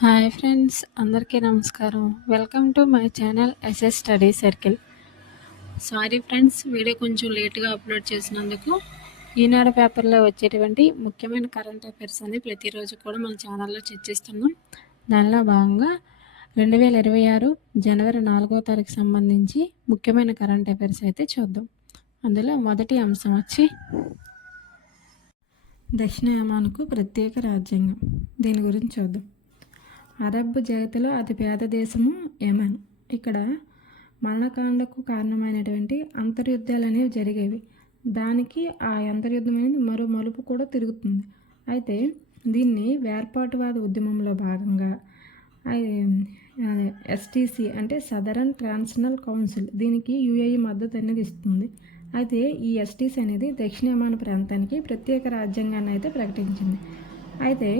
Hi friends, అందరికీ నమస్కారం. Welcome to my channel SS study circle. Sorry friends, video కొంచెం లేట్గా అప్లోడ్ చేసినందుకు. ఈనాడు పేపర్లో వచ్చేటువంటి ముఖ్యమైన కరెంట్ అఫైర్స్ అని ప్రతిరోజు కూడా మన ఛానల్లో చర్చిస్తున్నాం. దానిలో భాగంగా 2026 జనవరి 4వ తారీఖు సంబంధించి ముఖ్యమైన కరెంట్ అఫైర్స్ అయితే చూద్దాం. అందులో మొదటి అంశం వచ్చి దక్షిణ యమాన్కు ప్రత్యేక రాజ్యాంగం. దీని గురించి చూద్దాం. అరబ్ జగత్తులో అతిపేద దేశము యమన్. ఇక్కడ మరణకాండకు కారణమైనటువంటి అంతర్యుద్ధాలు అనేవి జరిగేవి. దానికి ఆ అంతర్యుద్ధం అనేది మరో మలుపు కూడా తిరుగుతుంది. అయితే దీన్ని వేర్పాటువాద ఉద్యమంలో భాగంగా ఎస్టీసీ అంటే సదరన్ ట్రాన్స్నల్ కౌన్సిల్ దీనికి యుఏఈ మద్దతు అనేది ఇస్తుంది. అయితే ఈ ఎస్టీసీ అనేది దక్షిణ యమాన్ ప్రాంతానికి ప్రత్యేక రాజ్యాంగాన్ని అయితే ప్రకటించింది. అయితే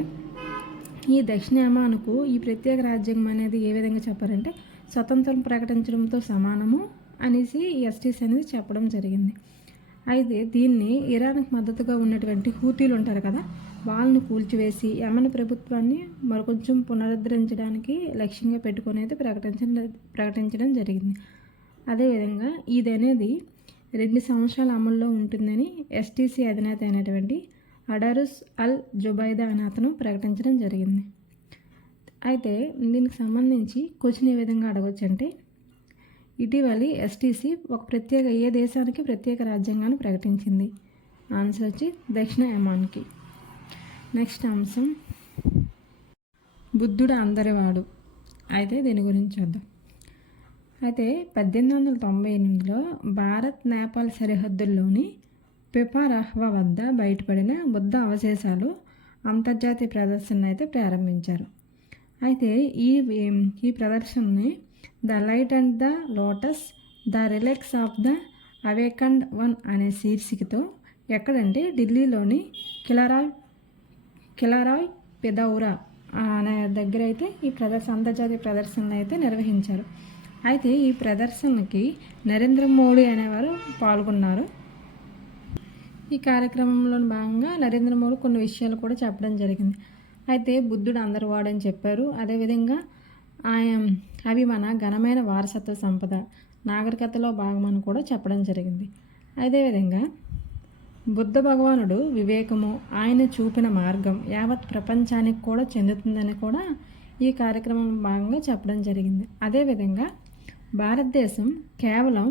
ఈ దక్షిణ యమాన్కు ఈ ప్రత్యేక రాజ్యాంగం అనేది ఏ విధంగా చెప్పారంటే స్వతంత్రం ప్రకటించడంతో సమానము అనేసి ఈ ఎస్టీసీ అనేది చెప్పడం జరిగింది. అయితే దీన్ని ఇరాన్కి మద్దతుగా ఉన్నటువంటి హూతీలు ఉంటారు కదా, వాళ్ళను కూల్చివేసి యమన్ ప్రభుత్వాన్ని మరికొంచెం పునరుద్ధరించడానికి లక్ష్యంగా పెట్టుకొని అయితే ప్రకటించడం జరిగింది. అదేవిధంగా ఇది అనేది 2 సంవత్సరాల అమల్లో ఉంటుందని ఎస్టీసీ అధినేత అయినటువంటి అడారుస్ అల్ జుబైదా అనే అతను ప్రకటించడం జరిగింది. అయితే దీనికి సంబంధించి క్వశ్చన్ ఏ విధంగా అడగవచ్చు అంటే, ఇటీవలి ఎస్టీసీ ఏ దేశానికి ప్రత్యేక రాజ్యాంగాన్ని ప్రకటించింది? ఆన్సర్ వచ్చి దక్షిణ యమాన్కి. నెక్స్ట్ అంశం బుద్ధుడు అందరివాడు. అయితే దీని గురించి చూద్దాం. అయితే 1898లో భారత్ నేపాల్ సరిహద్దుల్లోని పిపారహ్వా వద్ద బయటపడిన బుద్ధ అవశేషాలు అంతర్జాతీయ ప్రదర్శనను అయితే ప్రారంభించారు. అయితే ఈ ప్రదర్శనని the light and the lotus the relics of the awakened one అనే శీర్షికతో ఎక్కడంటే ఢిల్లీలోని కిలారాయ్ పెదౌరా అనే దగ్గర అయితే ఈ అంతర్జాతీయ ప్రదర్శనలు అయితే నిర్వహించారు. అయితే ఈ ప్రదర్శనకి నరేంద్ర మోడీ అనేవారు పాల్గొన్నారు. ఈ కార్యక్రమంలో భాగంగా నరేంద్ర మోడీ కొన్ని విషయాలు కూడా చెప్పడం జరిగింది. అయితే బుద్ధుడు అందరివాడని చెప్పారు. అదేవిధంగా అవి మన ఘనమైన వారసత్వ సంపద, నాగరికతలో భాగమని కూడా చెప్పడం జరిగింది. అదేవిధంగా బుద్ధ భగవానుడు వివేకము, ఆయన చూపిన మార్గం యావత్ ప్రపంచానికి కూడా చెందుతుందని కూడా ఈ కార్యక్రమంలో భాగంగా చెప్పడం జరిగింది. అదేవిధంగా భారతదేశం కేవలం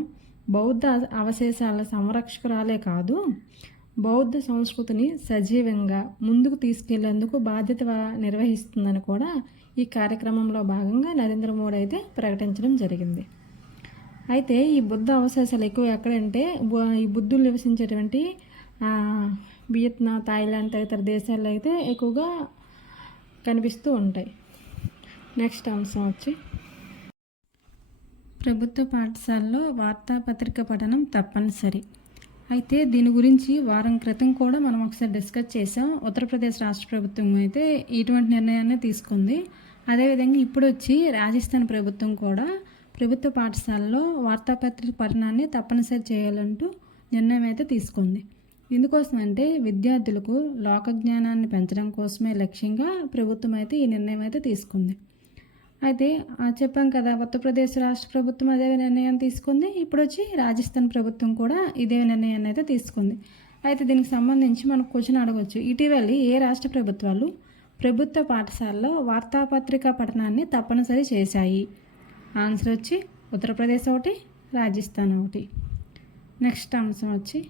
బౌద్ధ అవశేషాల సంరక్షకురాలే కాదు, బౌద్ధ సంస్కృతిని సజీవంగా ముందుకు తీసుకెళ్లేందుకు బాధ్యత నిర్వహిస్తుందని కూడా ఈ కార్యక్రమంలో భాగంగా నరేంద్ర మోడీ అయితే ప్రకటించడం జరిగింది. అయితే ఈ బుద్ధ అవశేషాలు ఎక్కువ ఎక్కడంటే ఈ బుద్ధులు నివసించేటువంటి వియత్నాం, థాయిలాండ్ తదితర దేశాల్లో అయితే ఎక్కువగా కనిపిస్తూ ఉంటాయి. నెక్స్ట్ అంశం వచ్చి ప్రభుత్వ పాఠశాలలో వార్తాపత్రిక పఠనం తప్పనిసరి. అయితే దీని గురించి వారం క్రితం కూడా మనం ఒకసారి డిస్కస్ చేసాం. ఉత్తరప్రదేశ్ రాష్ట్ర ప్రభుత్వం అయితే ఇటువంటి నిర్ణయాన్ని తీసుకుంది. అదేవిధంగా ఇప్పుడు వచ్చి రాజస్థాన్ ప్రభుత్వం కూడా ప్రభుత్వ పాఠశాలలో వార్తాపత్రిక పఠనాన్ని తప్పనిసరి చేయాలంటూ నిర్ణయం అయితే తీసుకుంది. ఎందుకోసం అంటే విద్యార్థులకు లోక జ్ఞానాన్ని పెంచడం కోసమే లక్ష్యంగా ప్రభుత్వం అయితే ఈ నిర్ణయం అయితే తీసుకుంది. అయితే చెప్పాం కదా, ఉత్తరప్రదేశ్ రాష్ట్ర ప్రభుత్వం అదే నిర్ణయం తీసుకుంది. ఇప్పుడు వచ్చి రాజస్థాన్ ప్రభుత్వం కూడా ఇదే నిర్ణయాన్ని అయితే తీసుకుంది. అయితే దీనికి సంబంధించి మనకు క్వశ్చన్ అడగవచ్చు, ఇటీవలి ఏ రాష్ట్ర ప్రభుత్వాలు ప్రభుత్వ పాఠశాలలో వార్తాపత్రిక పఠనాన్ని తప్పనిసరి చేశాయి? ఆన్సర్ వచ్చి ఉత్తరప్రదేశ్ ఒకటి, రాజస్థాన్ ఒకటి. నెక్స్ట్ అంశం వచ్చి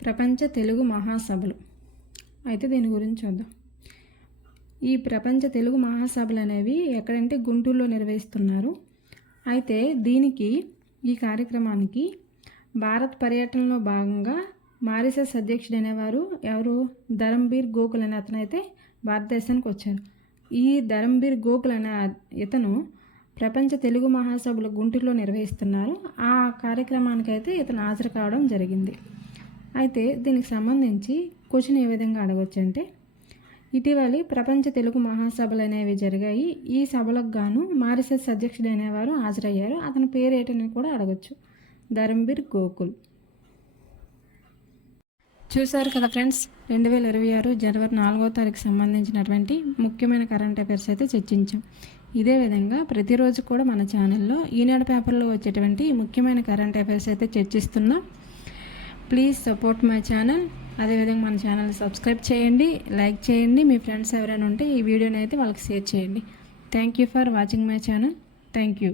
ప్రపంచ తెలుగు మహాసభలు. అయితే దీని గురించి చూద్దాం. ఈ ప్రపంచ తెలుగు మహాసభలు అనేవి ఎక్కడంటే గుంటూరులో నిర్వహిస్తున్నారు. అయితే ఈ కార్యక్రమానికి భారత్ పర్యటనలో భాగంగా మారిషస్ అధ్యక్షుడు అనేవారు ఎవరు, ధరంబీర్ గోకుల్ అనే అతను అయితే భారతదేశానికి వచ్చారు. ఈ ధరంబీర్ గోకుల్ అనే ఇతను ప్రపంచ తెలుగు మహాసభలు గుంటూరులో నిర్వహిస్తున్నారు. ఆ కార్యక్రమానికి అయితే ఇతను హాజరు కావడం జరిగింది. అయితే దీనికి సంబంధించి క్వశ్చన్ ఏ విధంగా అడగవచ్చు అంటే, ఇటీవలి ప్రపంచ తెలుగు మహాసభలు అనేవి జరిగాయి. ఈ సభలకు గాను మారిషస్ అధ్యక్షుడు అనేవారు హాజరయ్యారు. అతని పేరు ఏంటని కూడా అడగచ్చు, ధరంబీర్ గోకుల్. చూశారు కదా ఫ్రెండ్స్, 2026 జనవరి 4వ తారీఖు సంబంధించినటువంటి ముఖ్యమైన కరెంట్ అఫైర్స్ అయితే చర్చించాం. ఇదే విధంగా ప్రతిరోజు కూడా మన ఛానల్లో ఈనాడు పేపర్లో వచ్చేటువంటి ముఖ్యమైన కరెంట్ అఫైర్స్ అయితే చర్చిస్తున్నాం. Please support my channel. అదేవిధంగా మన ఛానల్ సబ్స్క్రైబ్ చేయండి, లైక్ చేయండి. మీ ఫ్రెండ్స్ ఎవరైనా ఉంటే ఈ వీడియోని అయితే వాళ్ళకి షేర్ చేయండి. Thank you for watching my channel. Thank you.